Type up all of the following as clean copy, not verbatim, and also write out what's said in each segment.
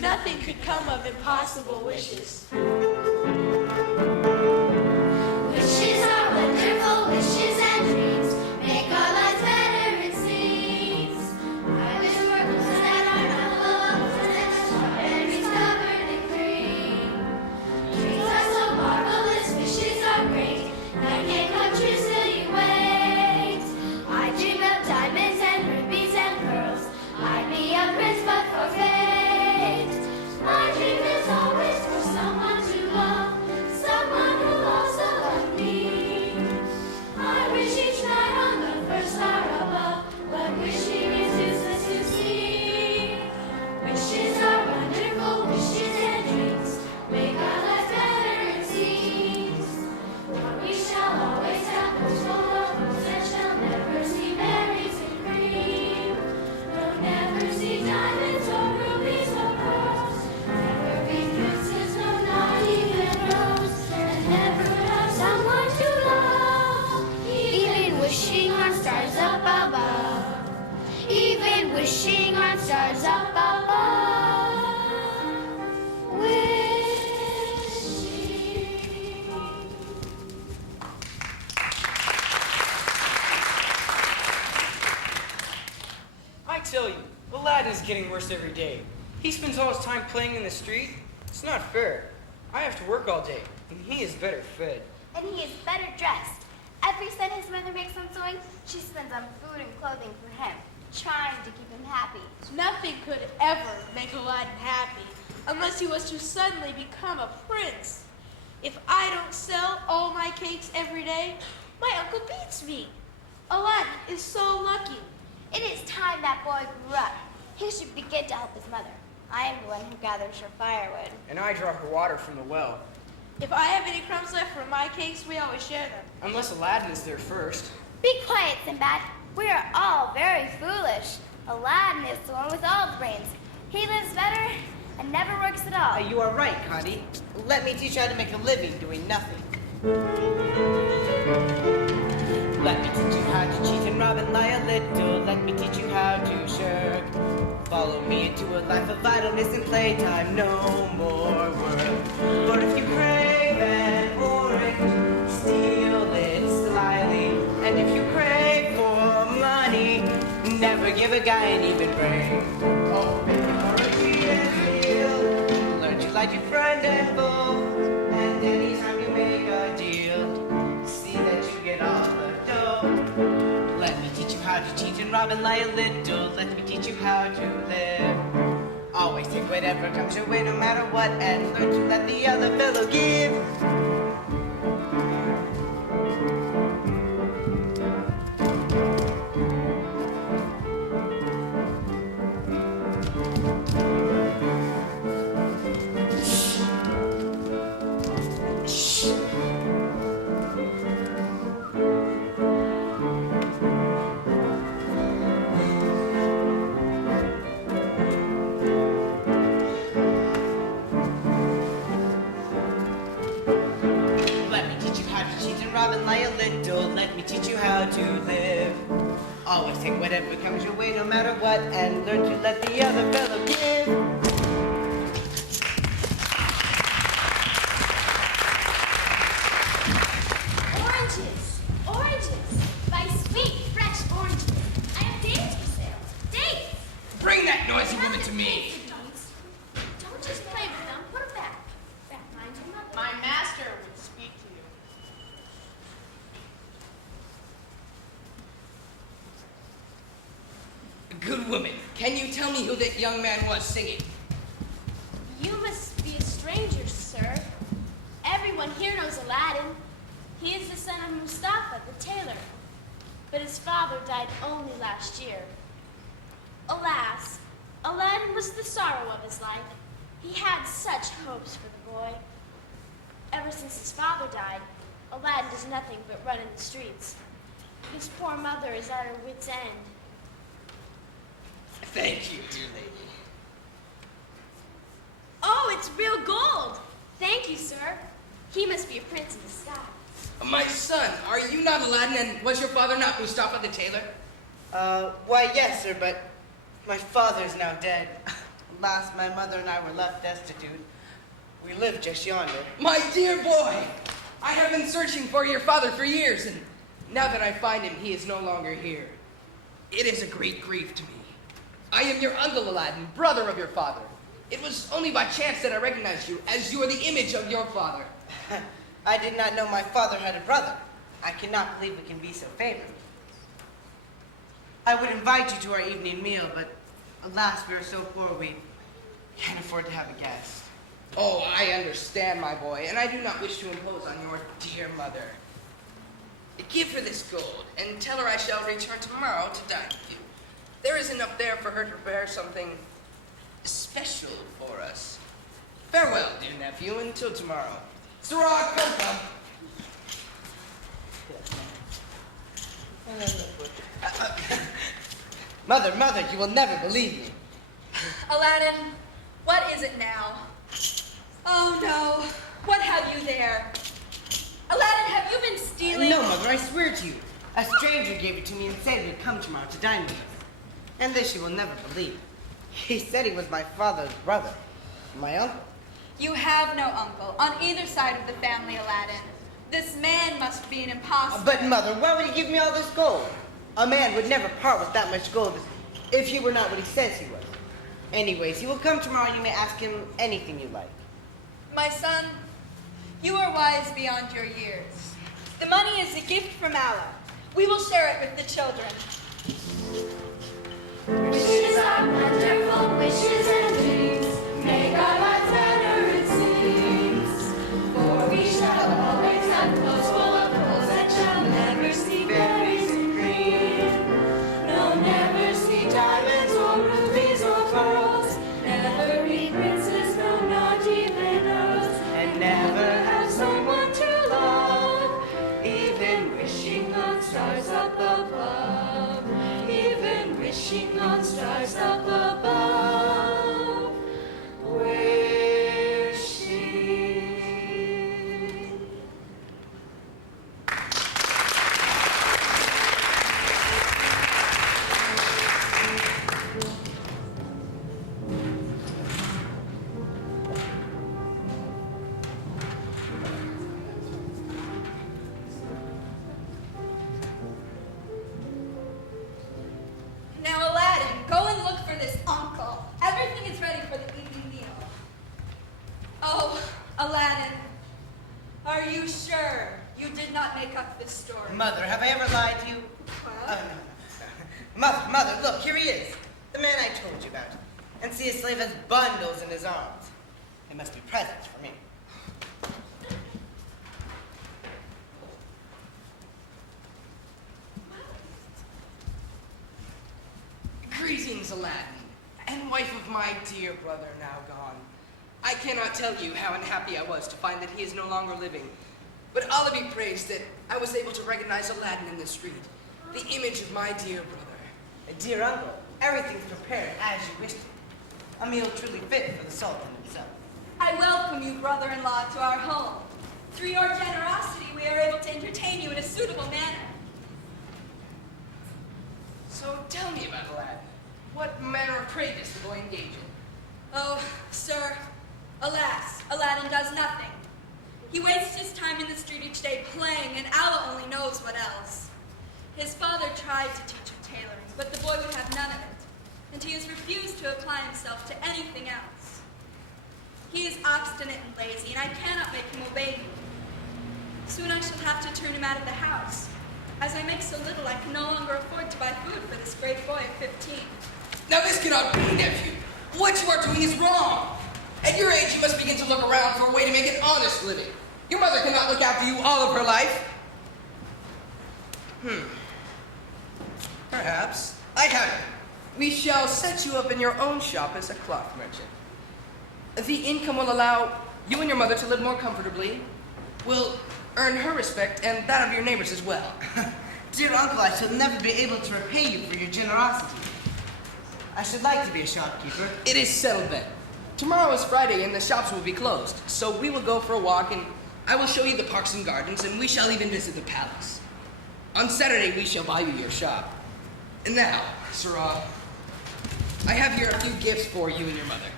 Nothing could come of impossible wishes. Wishes are wonderful, wishes and dreams make our lives better, it seems. I wish for clothes that are not clothes and strawberries covered in cream. Dreams are so marvelous, wishes are great, that can't come true till you wait. I dream of diamonds and rubies and pearls. I'd be a prince but for fate. My dream is always for someone to love, someone who also loves me. I wish each night on the first star above, but wishing is useless to see. Wishes are wonderful, wishes and dreams make our lives better, it seems. For we shall always have those full of roses and shall never see berries and cream. No, never see diamonds or rubies or pearls. Never be princes, no, not even rose. And never have someone to love. Even wishing on stars up above. Even wishing on stars up above. Wishing. I tell you, Aladdin is getting worse every day. He spends all his time playing in the street. It's not fair. I have to work all day, and he is better fed. And he is better dressed. Every cent his mother makes on sewing, she spends on food and clothing for him, trying to keep him happy. Nothing could ever make Aladdin happy unless he was to suddenly become a prince. If I don't sell all my cakes every day, my uncle beats me. Aladdin is so lucky. It is time that boy grew up. He should begin to help his mother. I am the one who gathers her firewood. And I draw her water from the well. If I have any crumbs left from my cakes, we always share them. Unless Aladdin is there first. Be quiet, Sinbad. We are all very foolish. Aladdin is the one with all the brains. He lives better and never works at all. You are right, Connie. Let me teach you how to make a living doing nothing. Let me teach you how to cheat and rob and lie a little. Let me teach you how to shirk. Follow me into a life of idleness and playtime, no more work. But if you crave an orange, steal it slyly. And if you crave for money, never give a guy an even break. Oh, baby, for a treat and feel. Learn to like your friend and foe. And anytime you make a deal, see that you get all the dough. Let me teach you how to cheat and rob and lie a little. Let me teach you how to live. take whatever comes your way no matter what, and learn to let the other fellow give. And lie a little, let me teach you how to live. Always take whatever comes your way, no matter what, and learn to let the other fellow give. Oranges! Oranges! My sweet, fresh oranges. I have dates for sale. Dates! Bring that noisy woman to me. Don't just play with them. Put them back. Back, mind your mother. My master would speak to you. Good woman, can you tell me who that young man was singing? You must be a stranger, sir. Everyone here knows Aladdin. He is the son of Mustafa, the tailor. But his father died only last year. Alas, Aladdin was the sorrow of his life. He had such hopes for the boy. Ever since his father died, Aladdin does nothing but run in the streets. His poor mother is at her wit's end. Thank you, dear lady. Oh, it's real gold. Thank you, sir. He must be a prince in the sky. My son, are you not Aladdin, and was your father not Mustafa the tailor? Why, yes, sir, but my father is now dead. Alas, my mother and I were left destitute. We live just yonder. My dear boy, I have been searching for your father for years, and now that I find him, he is no longer here. It is a great grief to me. I am your uncle Aladdin, brother of your father. It was only by chance that I recognized you, as you are the image of your father. I did not know my father had a brother. I cannot believe we can be so favored. I would invite you to our evening meal, but alas, we are so poor we can't afford to have a guest. Oh, I understand, my boy, and I do not wish to impose on your dear mother. Give her this gold, and tell her I shall return tomorrow to dine with you. There is enough there for her to prepare something special for us. Farewell, dear nephew, until tomorrow. Sirrah, come. Mother, you will never believe me. Aladdin, what is it now? Oh no, what have you there? Aladdin, have you been stealing? No, Mother, I swear to you. A stranger gave it to me and said he'd come tomorrow to dine with us. And this you will never believe. He said he was my father's brother, my uncle. You have no uncle on either side of the family, Aladdin. This man must be an impostor. But Mother, why would he give me all this gold? A man would never part with that much gold if he were not what he says he was. Anyways, he will come tomorrow and you may ask him anything you like. My son, you are wise beyond your years. The money is a gift from Allah. We will share it with the children. Wishes are wonderful, wishes and dreams. Make our lives better, it seems. For we shall always have clothes full of holes and shall never see berries green. No, never see diamonds or rubies or pearls. Never be princes, no, not even earls. And never have someone to love. Even wishing on stars up above. Even wishing on stars up above. Wishing. Now, Aladdin, go and look for this uncle. Everything is ready for the evening meal. Oh, Aladdin, are you sure you did not make up this story? Mother, have I ever lied to you? Well, No. Mother, look, here he is. The man I told you about. and see a slave as bundles in his arms. It must be presents for me. Greetings, Aladdin, and wife of my dear brother now gone. I cannot tell you how unhappy I was to find that he is no longer living. But Allah be praised that I was able to recognize Aladdin in the street, the image of my dear brother. Dear uncle, everything's prepared as you wished it. A meal truly fit for the Sultan himself. I welcome you, brother-in-law, to our home. Through your generosity, we are able to entertain you in a suitable manner. So tell me about Aladdin. What manner of trade does the boy engage in? Oh, sir, alas, Aladdin does nothing. He wastes his time in the street each day playing, and Allah only knows what else. His father tried to teach him tailoring, but the boy would have none of it, and he has refused to apply himself to anything else. He is obstinate and lazy, and I cannot make him obey me. Soon I shall have to turn him out of the house. As I make so little, I can no longer afford to buy food for this great boy of 15. Now this cannot be, nephew. What you are doing is wrong. At your age, you must begin to look around for a way to make an honest living. Your mother cannot look after you all of her life. Perhaps. I have it. We shall set you up in your own shop as a cloth merchant. The income will allow you and your mother to live more comfortably, will earn her respect and that of your neighbors as well. Dear uncle, I shall never be able to repay you for your generosity. I should like to be a shopkeeper. It is settled then. Tomorrow is Friday and the shops will be closed, so we will go for a walk and I will show you the parks and gardens and we shall even visit the palace. On Saturday, we shall buy you your shop. And now, Sarah, I have here a few gifts for you and your mother.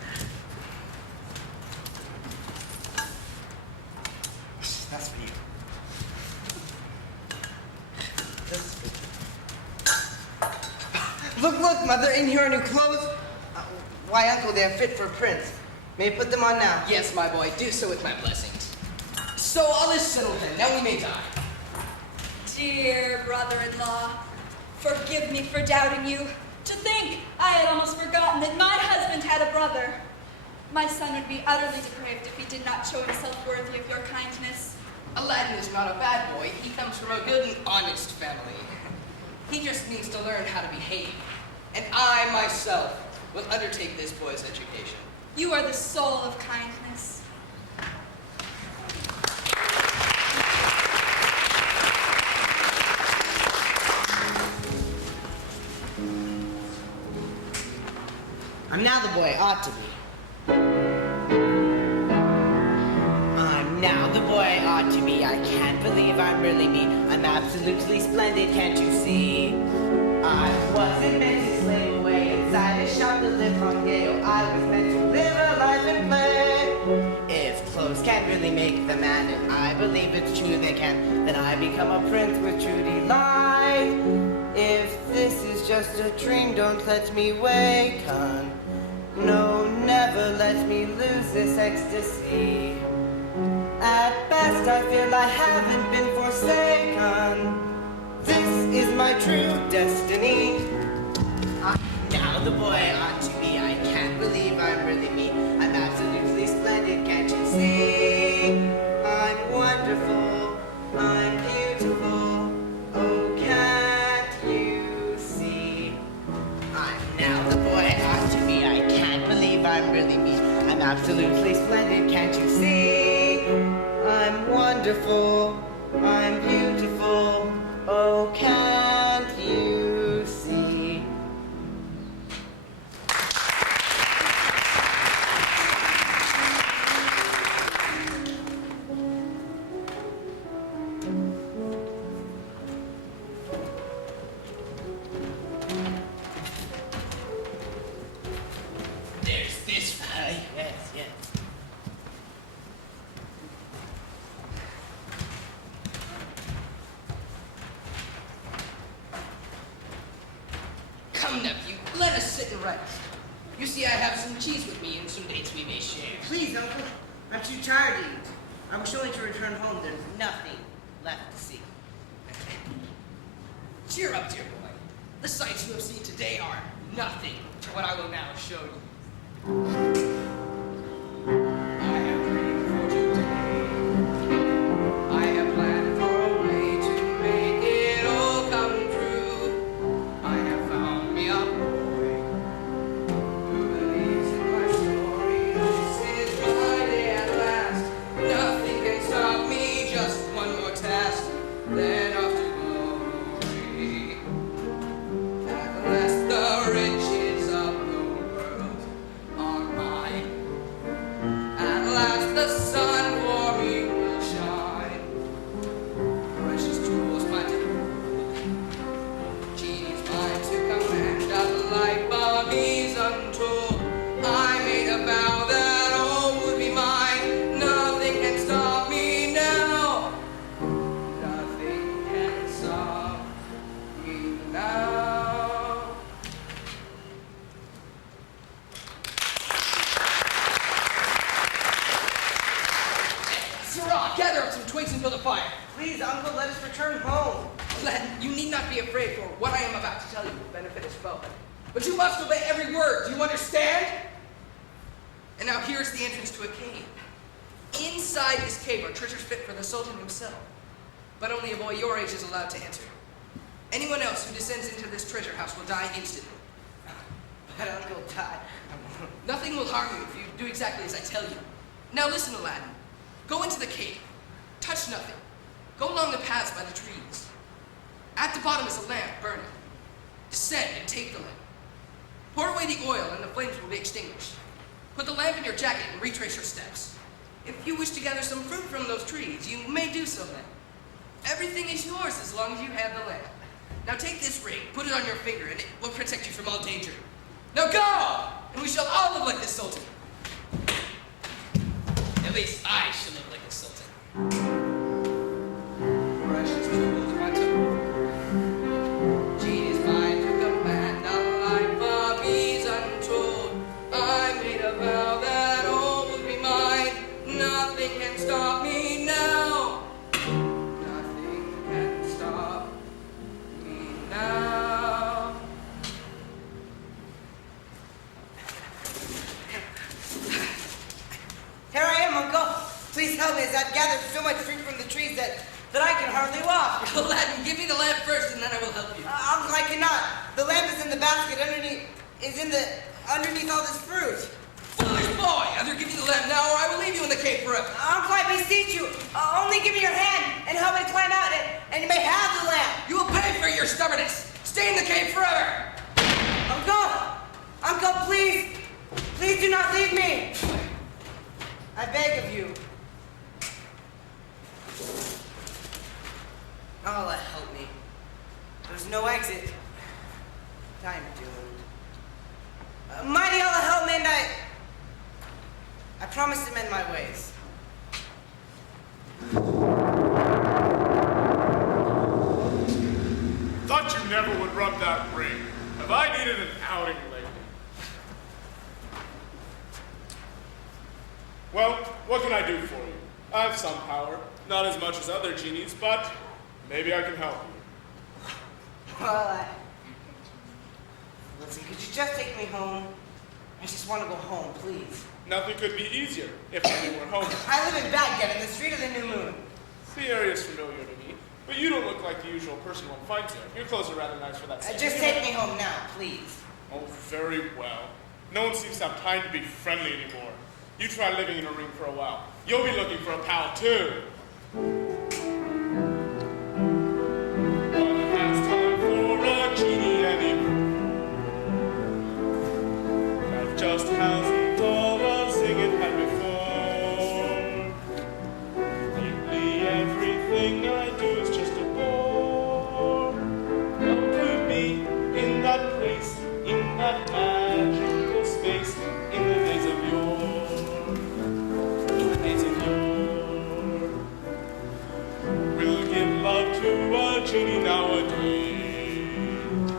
That's for you. This is for you. Look, mother, in here are new clothes. Why, uncle, they are fit for a prince. May I put them on now? Yes, my boy, do so with my blessings. So all is settled then, now we may die. Dear brother-in-law, forgive me for doubting you. To think, I had almost forgotten that my husband had a brother. My son would be utterly depraved if he did not show himself worthy of your kindness. Aladdin is not a bad boy, he comes from a good and honest family. He just needs to learn how to behave. And I, myself, will undertake this boy's education. You are the soul of kindness. I'm now the boy I ought to be. I'm now the boy I ought to be. I can't believe I'm really me. I'm absolutely splendid, can't you see? I wasn't meant to slave away inside a shop to live on Yale. I was meant to live a life and play. If clothes can't really make the man, and I believe it's true they can, then I become a prince with true delight. If this is just a dream, don't let me wake on. No, never let me lose this ecstasy. At best, I feel I haven't been forsaken. This is my true destiny. I'm now the boy I ought to be. I can't believe I'm really me. I'm absolutely splendid, can't you see? I'm wonderful, I'm beautiful. Oh, can't you see? I'm now the boy I ought to be. I can't believe I'm really me. I'm absolutely splendid, can't you see? I'm wonderful, I'm beautiful. Oh, can't you see? There's this way. Yes. Come, nephew, let us sit and rest. You see, I have some cheese with me and some dates we may share. Please, uncle. I'm too tired to eat. I wish only to return home. There's nothing left to see. Cheer up, dear boy. The sights you have seen today are nothing to what I will now show you. I have dreamed for today. I have planned for a way to make it all come true. I have found me a boy who believes in my story. This is my day at last. Nothing can stop me. Just one more task. Then off to glory. At last the riches of the world are mine. At last the sun for me will shine. Precious jewels mine to hold. Genies mine to command. A life of ease untold. I made a vow that all would be mine. Nothing can stop me now. Nothing can stop me now. Sirrah, gather up some twigs and build a fire. Please, Uncle, let us return home. Aladdin, you need not be afraid, for what I am about to tell you will benefit us both. But you must obey every word. Do you understand? And now here's the entrance to a cave. Inside this cave are treasures fit for the Sultan himself. But only a boy your age is allowed to enter. Anyone else who descends into this treasure house will die instantly. But Uncle died. Nothing will harm you if you do exactly as I tell you. Now listen, Aladdin. Go into the cave. Touch nothing. Go along the paths by the trees. At the bottom is a lamp burning. Descend and take the lamp. Pour away the oil and the flames will be extinguished. Put the lamp in your jacket and retrace your steps. If you wish to gather some fruit from those trees, you may do so then. Everything is yours as long as you have the lamp. Now take this ring, put it on your finger, and it will protect you from all danger. Now go! And we shall all live like the Sultan. At least I shall live like the Sultan. Precious jewels, my temple. Genius mine to command a life of ease untold. I made a vow that all would be mine. Nothing can stop me now. Nothing can stop me now. Here I am, Uncle. Please help me as I've gathered so much fruit from the trees that I can hardly walk. Aladdin, give me the lamp first and then I will help you. Uncle, I cannot. The lamp is in the basket underneath all this fruit. Foolish boy! Either give me the lamp now or I will leave you in the cave forever. Uncle, I beseech you, only give me your hand and help me climb out and you may have the lamp. You will pay for your stubbornness. Stay in the cave forever. Uncle, please do not leave me. I beg of you. Allah help me. There's no exit. I'm doomed. Mighty Allah help me, and I promise to mend my ways. Thought you never would rub that ring. Have I needed an outing lately? Well, what can I do for you? I have some power. Not as much as other genies, but maybe I can help you. Well, listen, could you just take me home? I just want to go home, please. Nothing could be easier if only were home. I live in Baghdad, in the street of the new moon. The area is familiar to me, but you don't look like the usual person one finds here. Your clothes are rather nice for that. Just take me home now, please. Oh, very well. No one seems to have time to be friendly anymore. You try living in a ring for a while. You'll be looking for a pal, too. One has time for a genie anymore. That just hasn't all the sing it had before. Lately, everything I do is just a bore. What could be in that place, in that magical space, in the days of yore? We'll give love to a genie nowadays.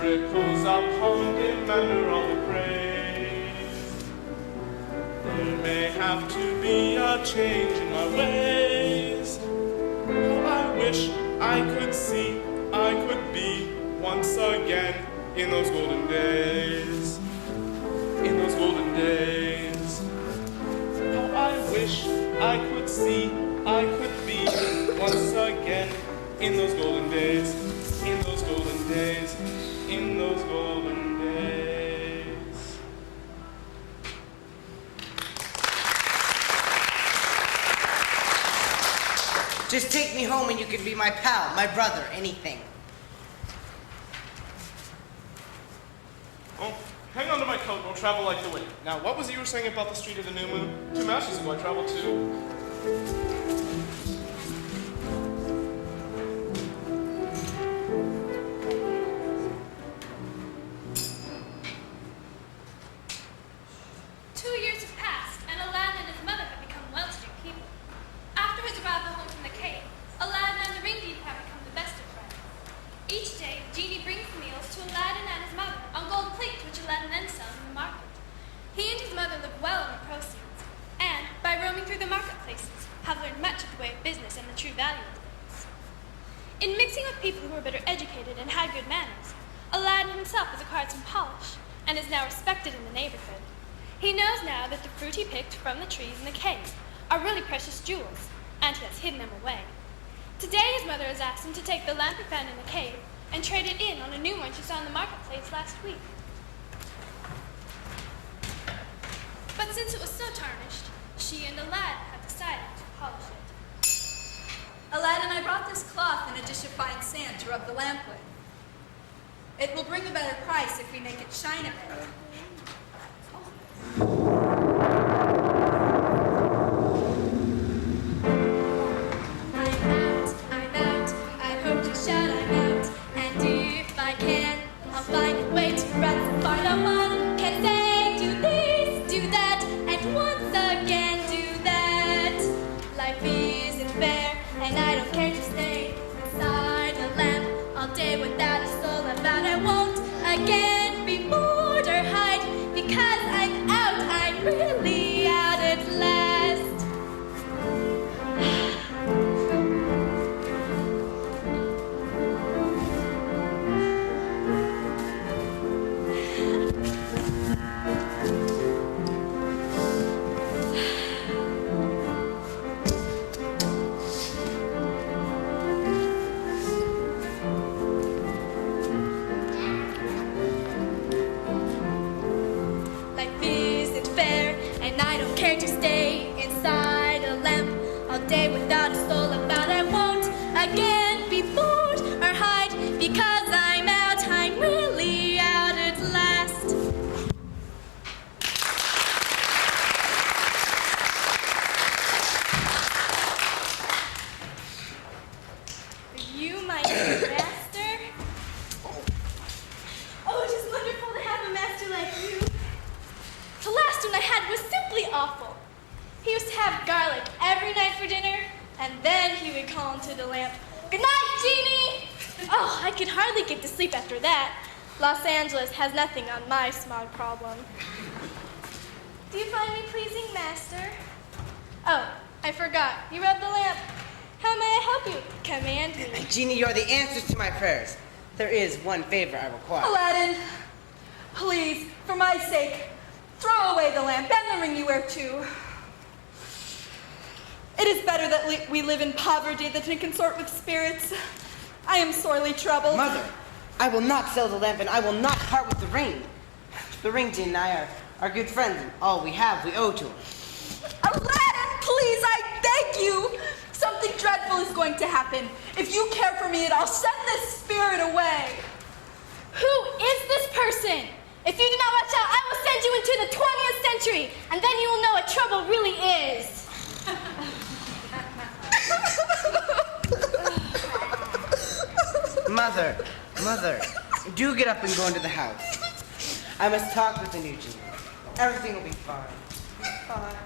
Miracles upon him and are all the praise. There may have to be a change in my ways. How I wish I could see, I could be once again in those golden days. Just take me home and you can be my pal, my brother, anything. Oh, hang on to my coat. We'll travel like the wind. Now, what was it you were saying about the Street of the New Moon? 2 matches ago, I traveled too. 2 years have passed, and Aladdin and his mother have become well-to-do people. After his arrival home from the cave, Aladdin and the ring genie have become the best of friends. Each day, the genie brings meals to Aladdin and his mother on gold plates, which Aladdin then sells in the market. He and his mother live well on the proceeds, and by roaming through the marketplaces, have learned much of the way of business and the true value of things. In mixing with people who are better educated and had good manners, Aladdin himself has acquired some polish, and is now respected in the neighborhood. He knows now that the fruit he picked from the trees in the cave are really precious jewels, and he has hidden them away. Today his mother has asked him to take the lamp he found in the cave and trade it in on a new one she saw in the marketplace last week. But since it was so tarnished, she and Aladdin have decided to polish it. Aladdin, I brought this cloth and a dish of fine sand to rub the lamp with. It will bring a better price if we make it shine a bit. I'm out, I hope to shout I'm out. And if I can, I'll find a way to run. For no one can say, do this, do that, and once again do that. Life isn't fair, and I don't care to stay inside a lamp all day without a soul about. I won't again be bored or hide, because I'm out, I'm really out at last. Life isn't fair, and I don't care to stay inside a lamp all day without a soul about. I won't again be bored or hide, because I'm out, I'm really out at last. Are you my new master? Oh, it is wonderful to have a master like you. The last one I had was simply awful. He used to have garlic every night for dinner, and then he would call into the lamp, "Good night, Genie!" Oh, I could hardly get to sleep after that. Los Angeles has nothing on my smog problem. Do you find me pleasing, master? Oh, I forgot. You rubbed the lamp. How may I help you? Command me. Genie, you're the answers to my prayers. There is one favor I require. Aladdin, please, for my sake, throw away the lamp and the ring you wear too. It is better that we live in poverty than to consort with spirits. I am sorely troubled. Mother, I will not sell the lamp and I will not part with the ring. The ring Genie and I are good friends, and all we have we owe to him. Aladdin, please, I beg you. Something dreadful is going to happen. If you care for me, I'll send this spirit away. Who is this person? If you do not watch out, I will send you into the 20th century, and then you will know what trouble really is. Mother, do get up and go into the house. I must talk with the new Genie. Everything will be fine. Fine.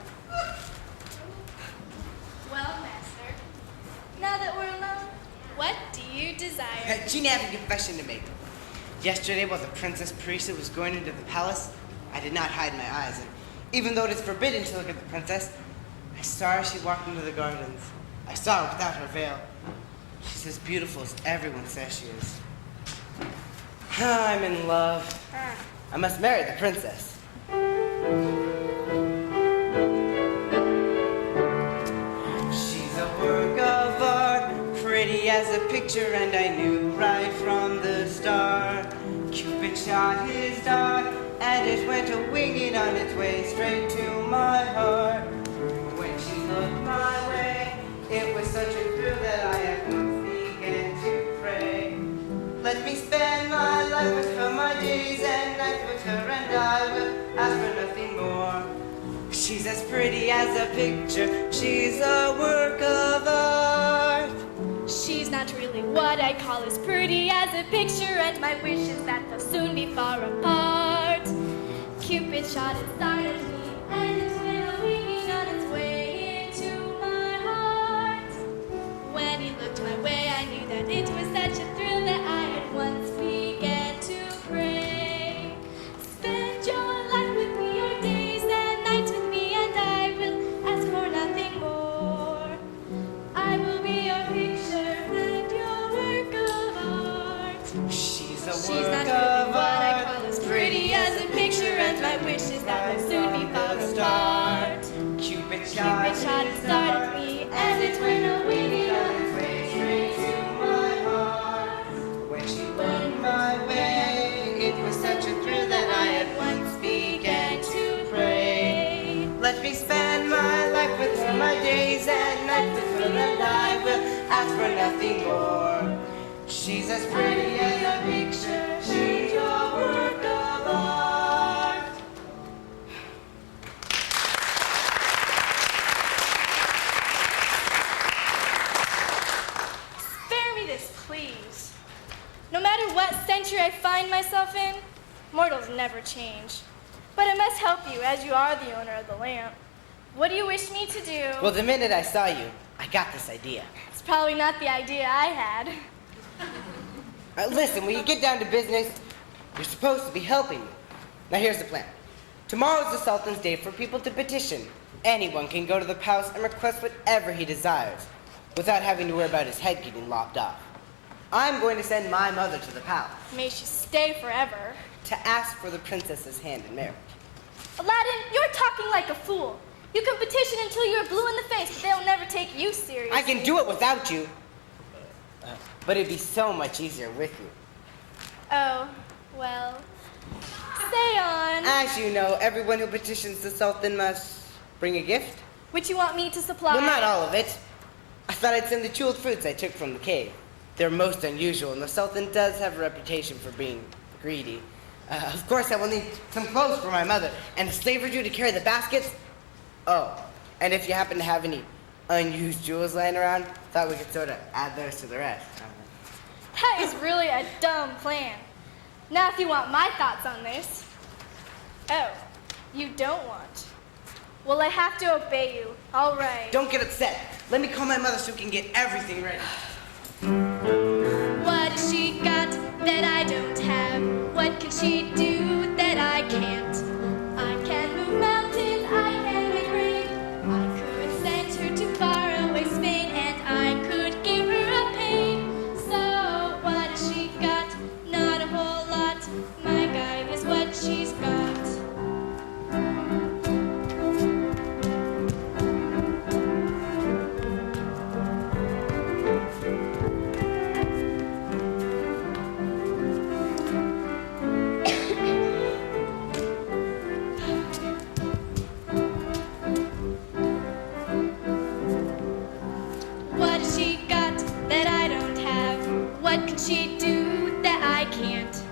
Well, master, now that we're alone, what do you desire? Genie, I have a confession to make. Yesterday, while the Princess Parisa was going into the palace, I did not hide my eyes, and even though it is forbidden to look at the princess, I saw her as she walked into the gardens. I saw her without her veil. She's as beautiful as everyone says she is. I'm in love. I must marry the princess. She's a work of art, pretty as a picture, and I knew right from the start. Cupid shot his dart, and it went a-winging on its way straight to my heart. When she looked my way, it was such a thrill Let me spend my life with her, my days and nights with her, and I will ask for nothing more. She's as pretty as a picture, she's a work of art. She's not really what I call as pretty as a picture, and my wish is that they'll soon be far apart. Cupid shot and started me, and its wheel winging on its way into my heart. When he looked my way, I knew that it was such a thrill that I at once began to pray. Spend your life with me, your days and nights with me, and I will ask for nothing more. I will be your picture and your work of art. She's a She's work not of really what I art. call as pretty as a picture, and my wish is that we'll soon be far apart. Cupid shot Cupid shot and started me, and it went a winging on its way straight to my heart. When she went my way, it was such a thrill that I at once began to pray. Let me spend my life with her, my days and nights with her, and I will ask for nothing more. She's as pretty as a picture, she's a work of art. Spare me this, please. No matter what century I find myself in, mortals never change. But I must help you, as you are the owner of the lamp. What do you wish me to do? Well, the minute I saw you, I got this idea. It's probably not the idea I had. Listen, when you get down to business, you're supposed to be helping me. Now here's the plan. Tomorrow is the Sultan's day for people to petition. Anyone can go to the palace and request whatever he desires, without having to worry about his head getting lopped off. I'm going to send my mother to the palace May she stay forever. to ask for the princess's hand in marriage. Aladdin, you're talking like a fool. You can petition until you're blue in the face, but they'll never take you seriously. I can do it without you. But it'd be so much easier with you. Oh, well, say on. As you know, everyone who petitions the Sultan must bring a gift. Which you want me to supply? Well, not all of it. I thought I'd send the jeweled fruits I took from the cave. They're most unusual, and the Sultan does have a reputation for being greedy. Of course, I will need some clothes for my mother, and a slave or two to carry the baskets. Oh, and if you happen to have any unused jewels laying around, thought we could sort of add those to the rest. That is really a dumb plan. Now, if you want my thoughts on this. Oh, you don't want. Well, I have to obey you. All right. Don't get upset. Let me call my mother so we can get everything ready. What has she got that I don't have? What can she do that I can't? I can move mountains, I can make rain. I could send her to faraway Spain, and I could give her a pain. So what has she got? Not a whole lot. My guide is what she's got. What has she got that I don't have? What can she do that I can't?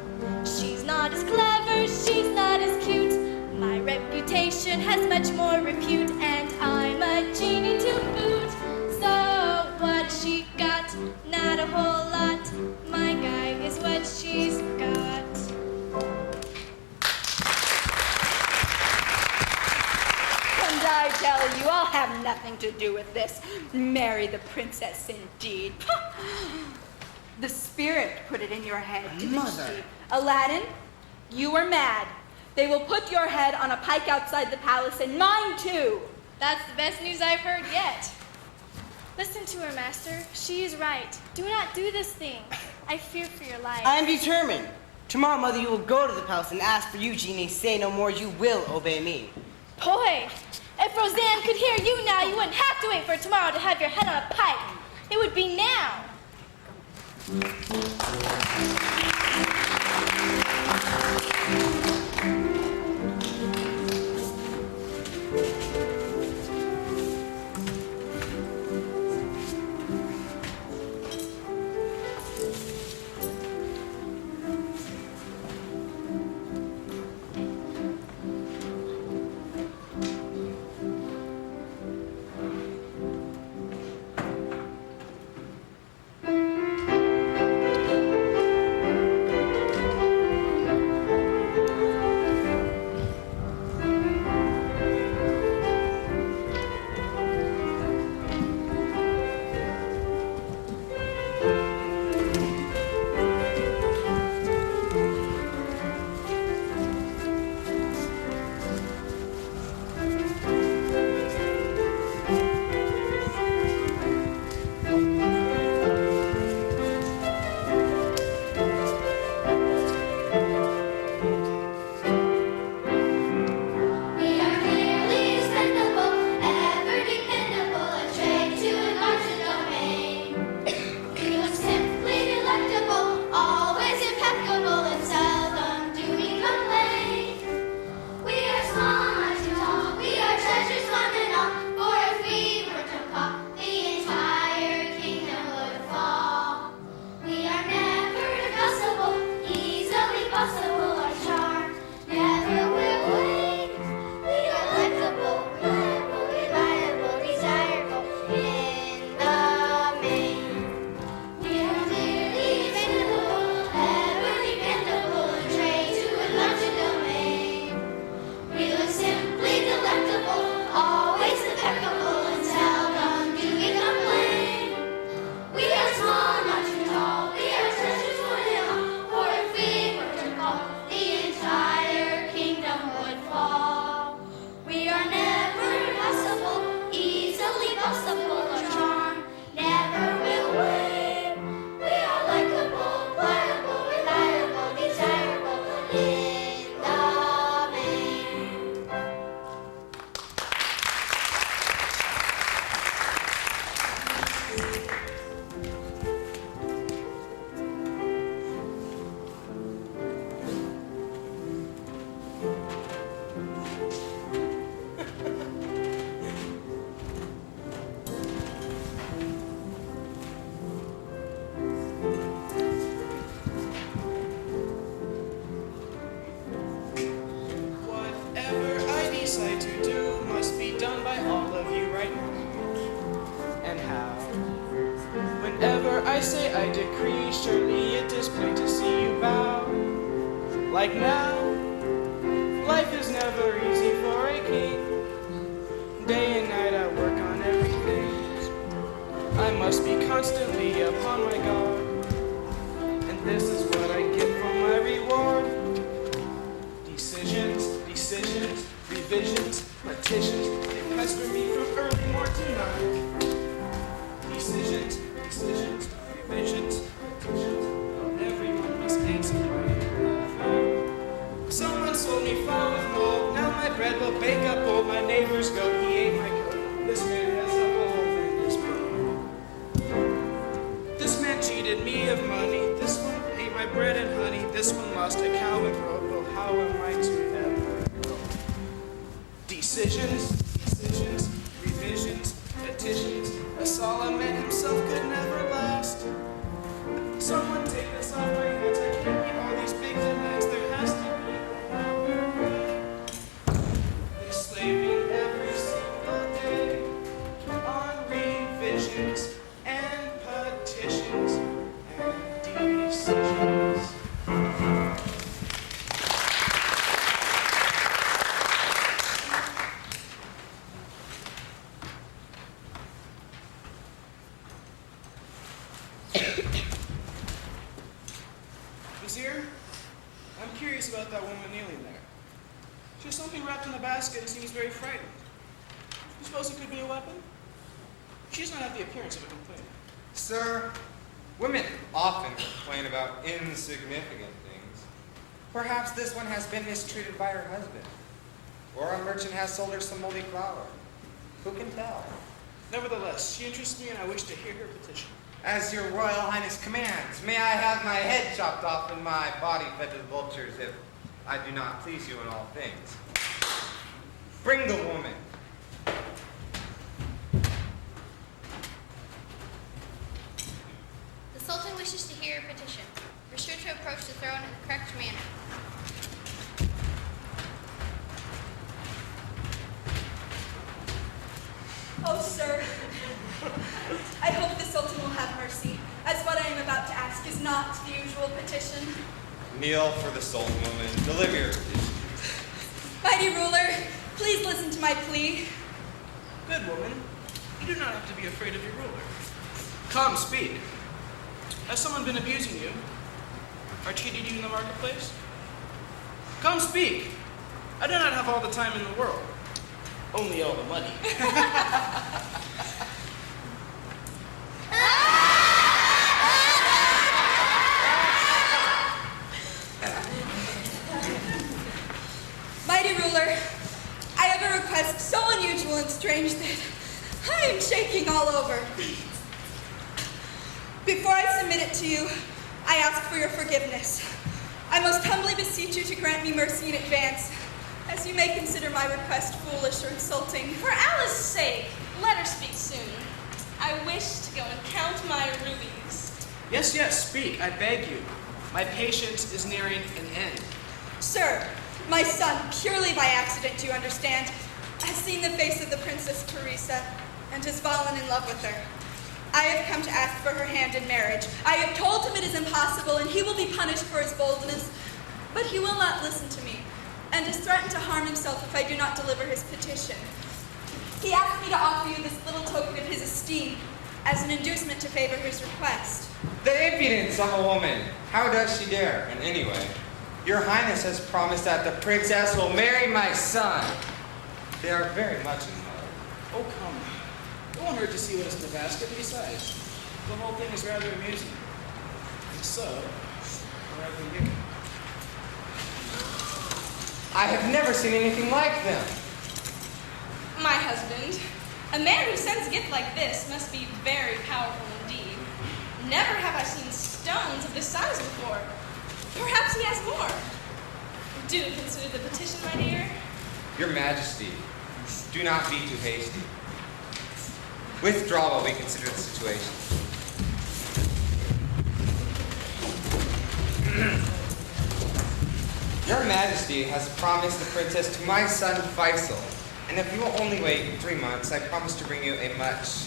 She's not as clever, she's not as cute. My reputation has much more repute, and I'm a genie to boot. So what has she got? Not a whole lot. My guy is what she's got. And I tell you, I'll have nothing to do with this. Marry the princess, indeed. The spirit put it in your head, didn't Mother. she? Aladdin, you are mad. They will put your head on a pike outside the palace, and mine too. That's the best news I've heard yet. Listen to her, master. She is right. Do not do this thing. I fear for your life. I'm determined. Tomorrow, Mother, you will go to the palace and ask for you, Genie. Say no more, you will obey me. Boy, if Roseanne could hear you now, you wouldn't have to wait for tomorrow to have your head on a pike. It would be now. I say I decree, surely it is plain to see you bow. Like now, life is never easy for a king. Day and night I work on everything. I must be constantly upon my guard. And this is what I get for my reward. Decisions, revisions, petitions. They pester me from early morn to night. Decisions, revisions, petitions. Oh, everyone must answer right. Someone sold me flour with mold. Now my bread will bake up old. My neighbor's goat, he ate my coat. This man has a hole in his boat. This man cheated me of money. This one ate my bread and honey. This one lost a cow and road. Well, how am I to ever grow? Decisions, revisions, petitions. A solemn man himself could never last. Someone take this off my hands. I can't meet all these big demands. There has to be another way. They slave me every single day on revisions and petitions and decisions. Vizier, I'm curious about that woman kneeling there. She has something wrapped in a basket and seems very frightened. You suppose it could be a weapon? She does not have the appearance of a complainer. Sir, women often complain about insignificant things. Perhaps this one has been mistreated by her husband. Or a merchant has sold her some moldy flour. Who can tell? Nevertheless, she interests me and I wish to hear her petition. As your Royal Highness commands, may I have my head chopped off and my body fed to the vultures if I do not please you in all things. Bring the woman. The Sultan wishes to hear your petition. Be sure to approach the throne in the correct manner. Oh, sir. I hope the Sultan will have mercy, as what I am about to ask is not the usual petition. Kneel for the Sultan, woman. Deliver your petition. Mighty ruler, please listen to my plea. Good woman, you do not have to be afraid of your ruler. Come, speak. Has someone been abusing you? Or cheated you in the marketplace? Come, speak. I do not have all the time in the world. Only all the money. Mighty ruler, I have a request so unusual and strange that I am shaking all over. Before I submit it to you, I ask for your forgiveness. I most humbly beseech you to grant me mercy in advance, as you may consider my request foolish or insulting. For Allah's sake, let her speak soon. I wish to go and count my rubies. Yes, speak, I beg you. My patience is nearing an end. Sir, my son, purely by accident, do you understand, has seen the face of the Princess Teresa and has fallen in love with her. I have come to ask for her hand in marriage. I have told him it is impossible and he will be punished for his boldness, but he will not listen to me and has threatened to harm himself if I do not deliver his petition. He asked me to offer you this little token of his esteem as an inducement to favor his request. The impudence of a woman. How does she dare? And anyway, your Highness has promised that the princess will marry my son. They are very much in love. Oh, come. It won't hurt to see what is in the basket. Besides, the whole thing is rather amusing. So, where have we been? I have never seen anything like them. My husband, a man who sends a gift like this must be very powerful indeed. Never have I seen stones of this size before. Perhaps he has more. Do consider the petition, my dear. Your Majesty, do not be too hasty. Withdraw while we consider the situation. Your Majesty has promised the princess to my son Faisal, and if you will only wait 3 months, I promise to bring you a much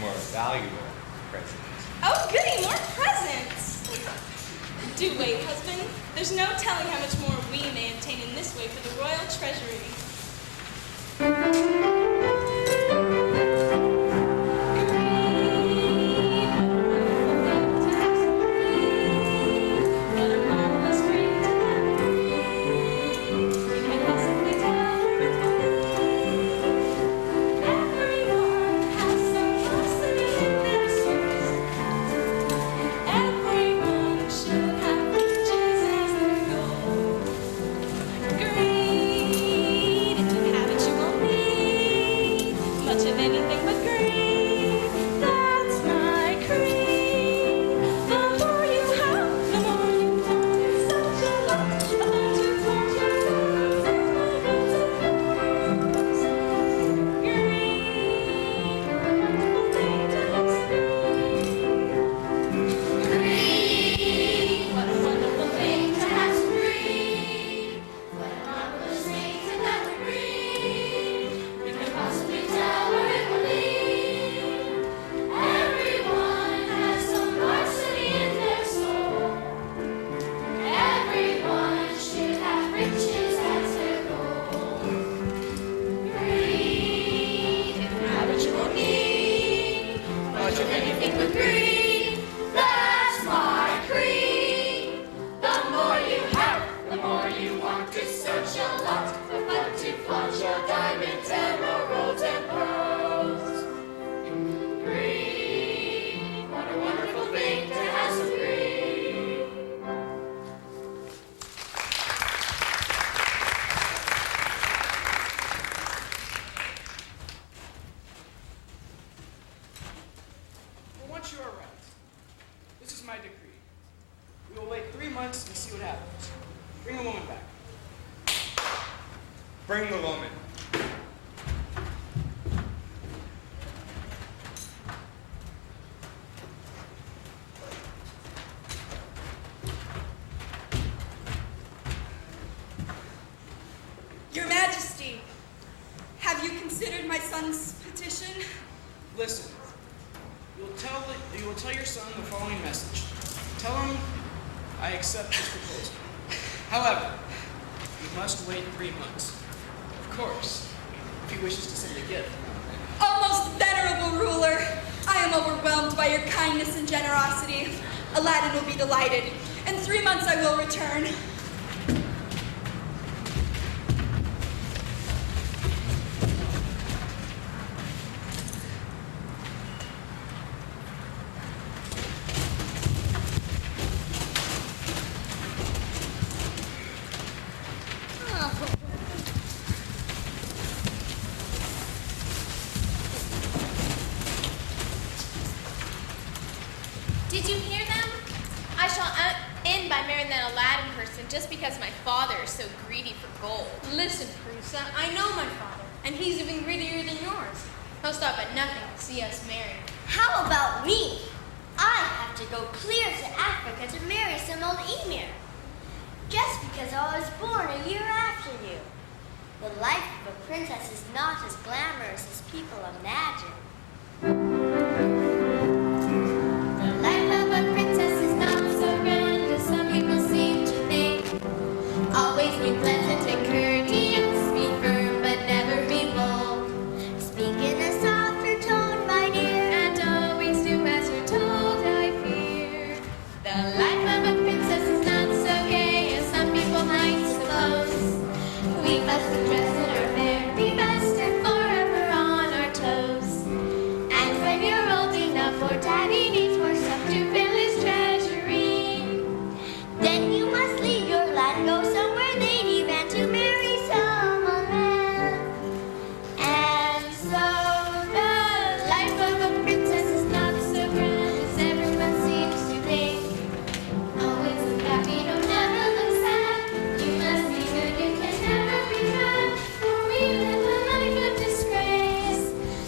more valuable present. Oh, goody, more presents. Do wait, husband. There's no telling how much more we may obtain in this way for the royal treasury. Bring the woman. Your Majesty, have you considered my son's petition? Listen, you will tell your son the following message. Tell him I accept his proposal. However, you must wait 3 months. Of course, if he wishes to send a gift. O most venerable ruler, I am overwhelmed by your kindness and generosity. Aladdin will be delighted. In 3 months I will return. Did you hear them? I shall end by marrying that Aladdin person just because my father is so greedy for gold. Listen, Prusa, I know my father, and he's even greedier than yours. He'll stop at nothing to see us married. How about me? I have to go clear to Africa to marry some old emir. Just because I was born a year after you. The life of a princess is not as glamorous as people imagine. The life of a princess is not so grand as some people seem to think. Always be pleasant and courteous, be firm but never be bold. Speak in a softer tone, my dear, And always do as you're told, I fear. The life of a princess is not so gay as some people might suppose. We must dress in our very best and forever on our toes. And when you're old enough, or daddy needs more stuff to fill his treasury, then you must leave your land, go somewhere native, and to marry someone else. and so the life of a princess is not so grand as everyone seems to think. Always look happy, no, never look sad. You must be good, you can never be bad. For we live a life of disgrace,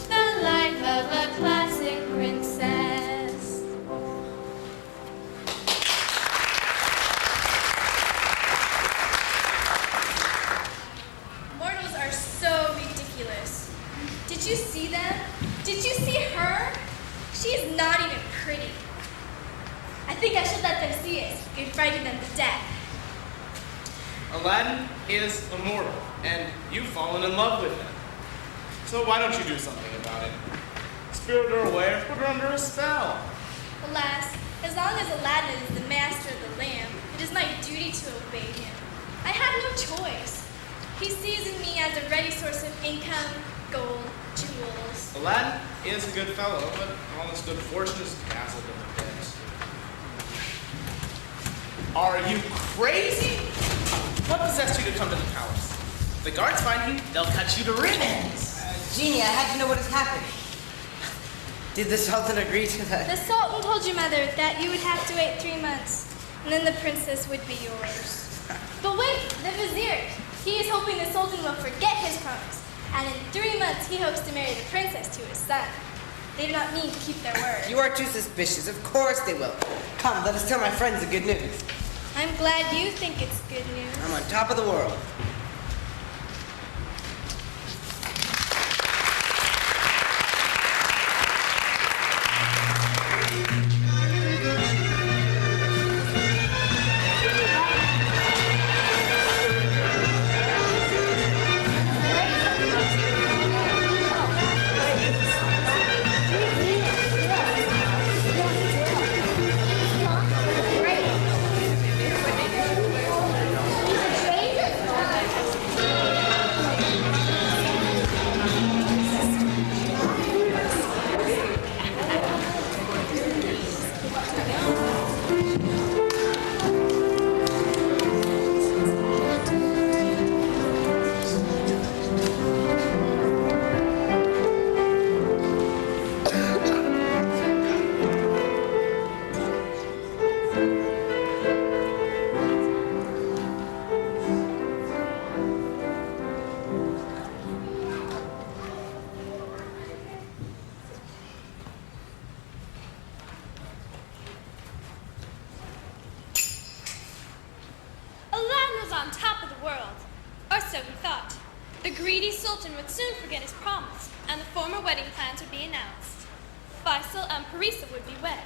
the life of a classic princess. Mortals are so ridiculous. Did you see them? Did you see her? She is not even pretty. think I should let them see it. It'd frighten them to death. Aladdin is immortal, and you've fallen in love with him. So why don't you do something about it? Spirit her away or put her under a spell. Alas, as long as Aladdin is the master of the lamp, it is my duty to obey him. I have no choice. He sees in me as a ready source of income, gold, jewels. Aladdin is a good fellow, but all his good fortune is dazzled in the pit. Are you crazy? What possessed you to come to the palace? If the guards find you, they'll cut you to ribbons. Genie, I had to know what is happening. Did the Sultan agree to that? The Sultan told your mother that you would have to wait 3 months, and then the princess would be yours. But wait, the vizier. He is hoping the Sultan will forget his promise, and in 3 months he hopes to marry the princess to his son. They do not mean to keep their word. You are too suspicious. Of course they will. Come, let us tell my friends the good news. I'm glad you think it's good news. I'm on top of the world. Aladdin was on top of the world, or so he thought. The greedy Sultan would soon forget his promise, and the former wedding plans would be announced. Faisal and Parisa would be wed.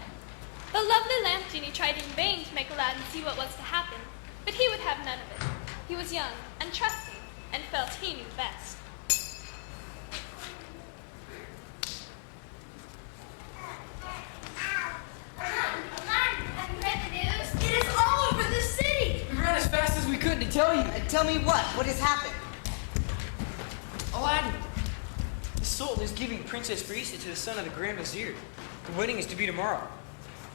The lovely lamp genie tried in vain to make Aladdin see what was to happen, but he would have none of it. He was young and trusting, and felt he knew best. Aladdin, have you read the news? It is all over the city! We ran as fast as we could to tell you. Tell me what? What has happened? Aladdin, the Sultan is giving Princess Parisa to the son of the Grand Vizier. The wedding is to be tomorrow.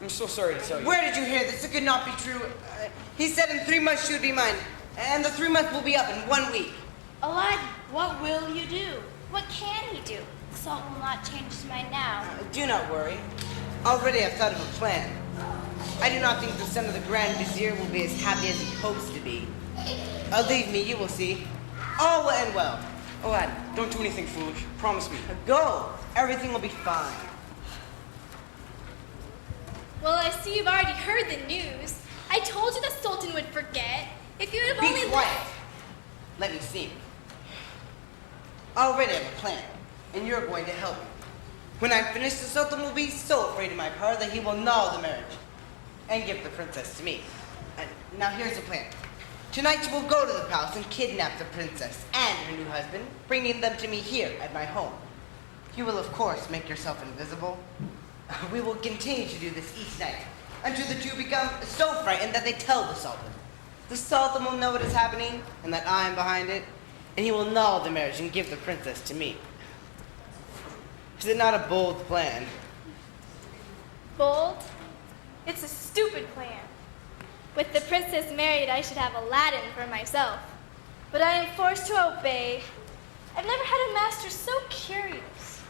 I'm so sorry to tell you. Where did you hear this? It could not be true. He said in 3 months she would be mine, and the 3 months will be up in 1 week. Aladdin, what will you do? What can he do? The Sultan will not change his mind now. Do not worry. Already I've thought of a plan. I do not think the son of the Grand Vizier will be as happy as he hopes to be. Leave me, you will see. All will end well. Aladdin, don't do anything foolish. Promise me. Go. Everything will be fine. Well, I see you've already heard the news. I told you the Sultan would forget. If you would have Be only... quiet. Let me see. Already I have a plan, and you're going to help me. When I'm finished, the Sultan will be so afraid of my power that he will annul the marriage and give the princess to me. Now here's the plan. Tonight you will go to the palace and kidnap the princess and her new husband, bringing them to me here at my home. You will, of course, make yourself invisible. We will continue to do this each night until the two become so frightened that they tell the Sultan. The Sultan will know what is happening and that I am behind it, and he will annul the marriage and give the princess to me. Is it not a bold plan? Bold? It's a stupid plan. With the princess married, I should have Aladdin for myself. But I am forced to obey. I've never had a master so curious,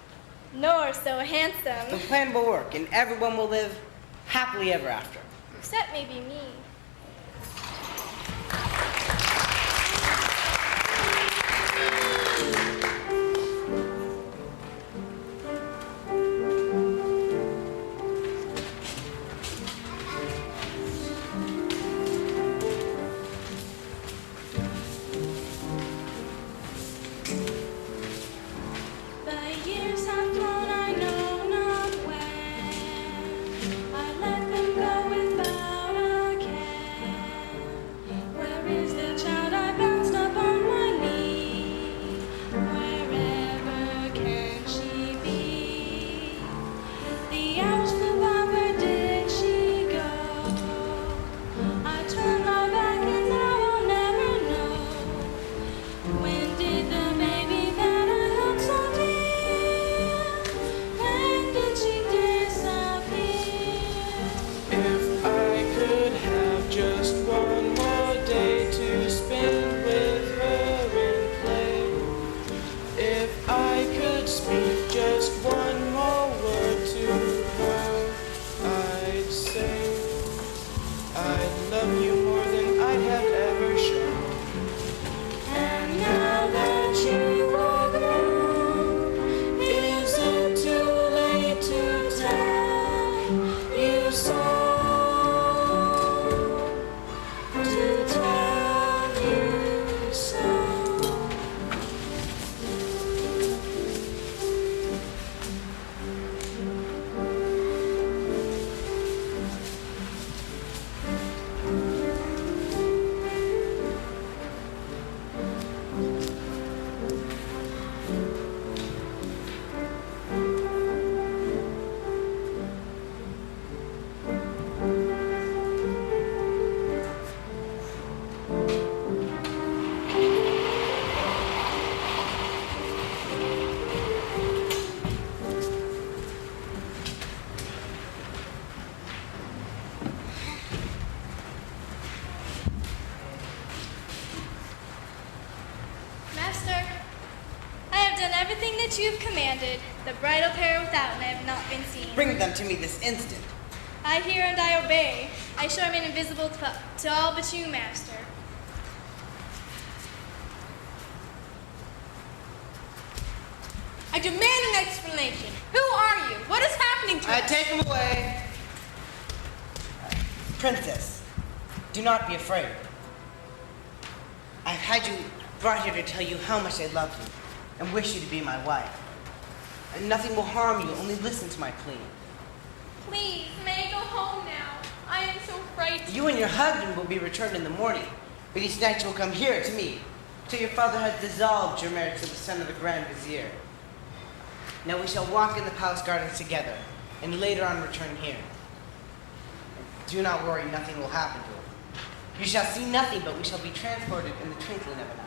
nor so The handsome, plan will work, and everyone will live happily ever after. except maybe me. The years have flown, I know not when. I let them go without could speak just one more word to her, I'd say I love you more than I have ever shown. And now that you are gone, is it too late to tell you so? To tell you so. Master, I have done everything that you have commanded. The bridal pair without, and I have not been seen. Bring them to me this instant. I hear and I obey. I shall remain invisible to all but you, Master. I demand an explanation. Who are you? What is happening to us? Take them away. Princess, do not be afraid. I've had you brought here to tell you how much I love you and wish you to be my wife. And nothing will harm you, only listen to my plea. Please, may I go home now? I am so frightened. You and your husband will be returned in the morning, but each night you will come here to me, till your father has dissolved your marriage to the son of the Grand Vizier. Now we shall walk in the palace gardens together, and later on return here. Do not worry, nothing will happen to him. You shall see nothing, but we shall be transported in the twinkling of an eye.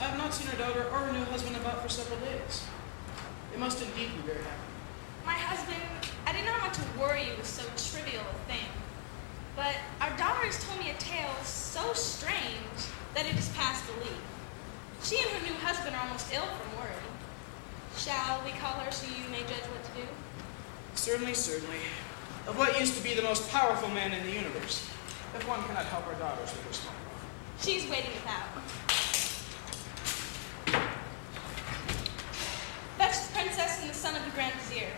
I've not seen her daughter or her new husband about for several days. They must indeed be very happy. My husband, I did not want to worry you with so trivial a thing. But our daughter has told me a tale so strange that it is past belief. She and her new husband are almost ill from worry. Shall we call her so you may judge what to do? Certainly, certainly. Of what used to be the most powerful man in the universe, if one cannot help our daughters with her small problem. She's waiting without. Fetch the princess and the son of the Grand Vizier.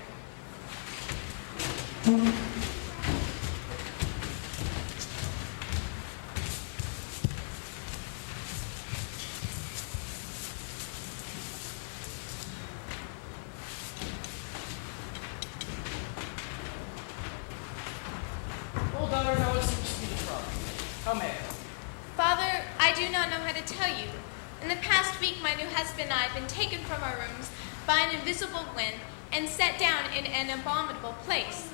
Well, daughter, now what seems to be the problem? How may I help? Father, I do not know how to tell you. In the past week, my new husband and I have been taken from our rooms by an invisible wind and set down in an abominable place.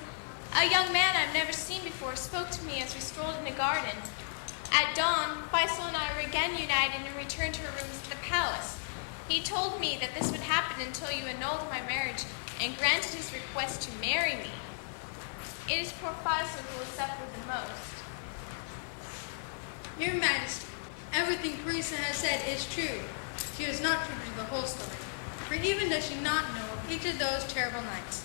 A young man I've never seen before spoke to me as we strolled in the garden. At dawn, Faisal and I were again united and returned to our rooms at the palace. He told me that this would happen until you annulled my marriage and granted his request to marry me. It is poor Faisal who will suffer the most. Your Majesty, everything Parisa has said is true. She is not true to the whole story. For even does she not know of each of those terrible nights.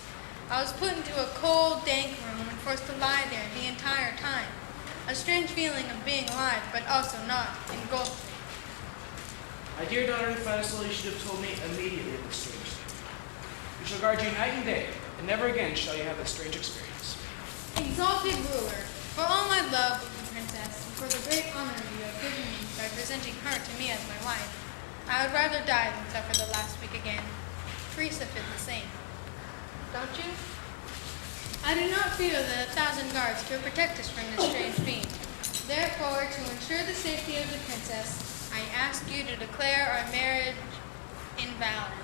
I was put into a cold, dank room and forced to lie there the entire time. A strange feeling of being alive, but also not, engulfed me. My dear daughter Faisal, you should have told me immediately of this strange thing. We shall guard you night and day, and never again shall you have this strange experience. Exalted ruler, for all my love of the princess, and for the great honor you have given me by presenting her to me as my wife, I would rather die than suffer the last week again. Teresa did the same. Don't you? I do not feel that 1,000 guards could protect us from this strange being. Therefore, to ensure the safety of the princess, I ask you to declare our marriage invalid.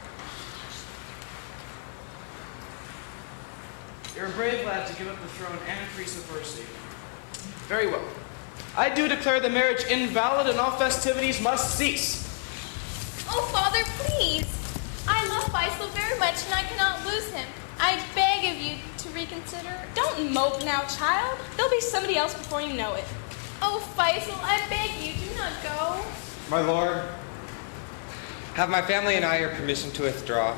You're a brave lad to give up the throne and Teresa for her sake. Very well. I do declare the marriage invalid and all festivities must cease. Oh, Father, please. I love Faisal very much and I cannot lose him. I beg of you to consider. Don't mope now, child. There'll be somebody else before you know it. Oh, Faisal, I beg you, do not go. My lord, have my family and I your permission to withdraw?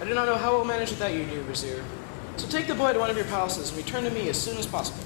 I do not know how we'll manage without you, dear Vizier. So take the boy to one of your palaces and return to me as soon as possible.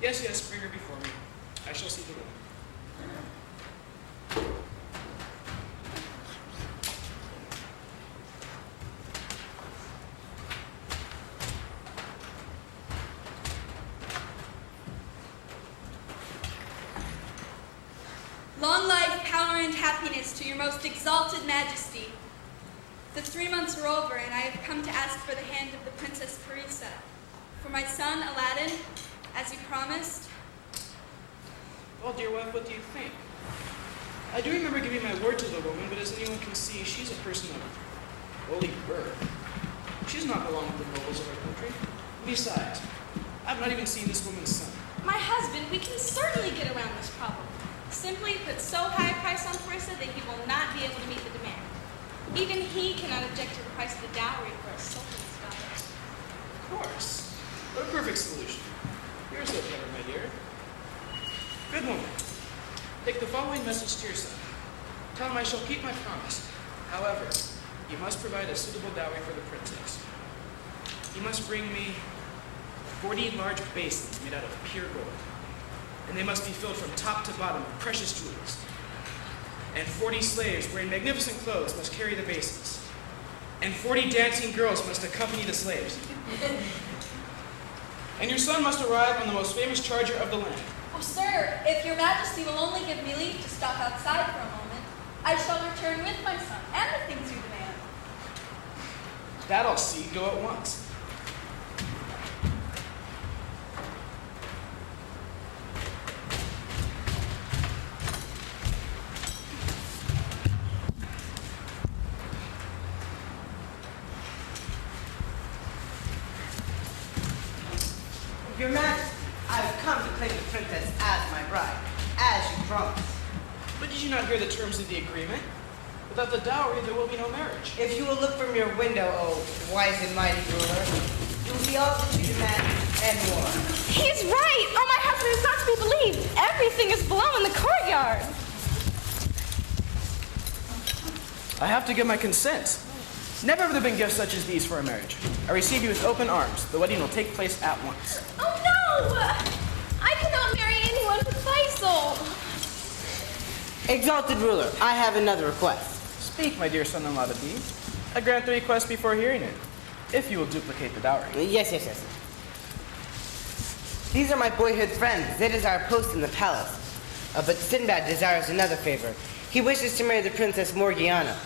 Yes, bring her before me. I shall see the woman. Long life, power, and happiness to your most exalted majesty. The 3 months are over, and I have come to ask for the hand of the Princess Parisa. For my son, Aladdin, as you promised. Well, dear wife, what do you think? I do remember giving my word to the woman, but as anyone can see, she's a person of lowly birth. She does not belong with the nobles of our country. Besides, I've not even seen this woman's son. My husband, we can certainly get around this problem. Simply put so high a price on Parisa that he will not be able to meet the demand. Even he cannot object to the price of the dowry for a sultan's daughter. Of course. What a perfect solution. You're so clever, my dear. Good woman. Take the following message to your son. Tell him I shall keep my promise. However, you must provide a suitable dowry for the princess. You must bring me 40 large basins made out of pure gold. And they must be filled from top to bottom with precious jewels. And 40 slaves wearing magnificent clothes must carry the basins. And 40 dancing girls must accompany the slaves. And your son must arrive on the most famous charger of the land. Oh, sir, if your majesty will only give me leave to stop outside for a moment, I shall return with my son and the things you demand. That I'll see. Go at once. Your Majesty, I have come to claim the princess as my bride, as you promised. But did you not hear the terms of the agreement? Without the dowry, there will be no marriage. If you will look from your window, oh wise and mighty ruler, you will see all that you demand and more. He's right! Oh, my husband is not to be believed. Everything is below in the courtyard. I have to give my consent. Never have there been gifts such as these for a marriage. I receive you with open arms. The wedding will take place at once. Oh, no! I cannot marry anyone but Faisal. Exalted ruler, I have another request. Speak, my dear son-in-law to be. I grant the request before hearing it, if you will duplicate the dowry. Yes. These are my boyhood friends. It is our post in the palace. But Sinbad desires another favor. He wishes to marry the Princess Morgiana.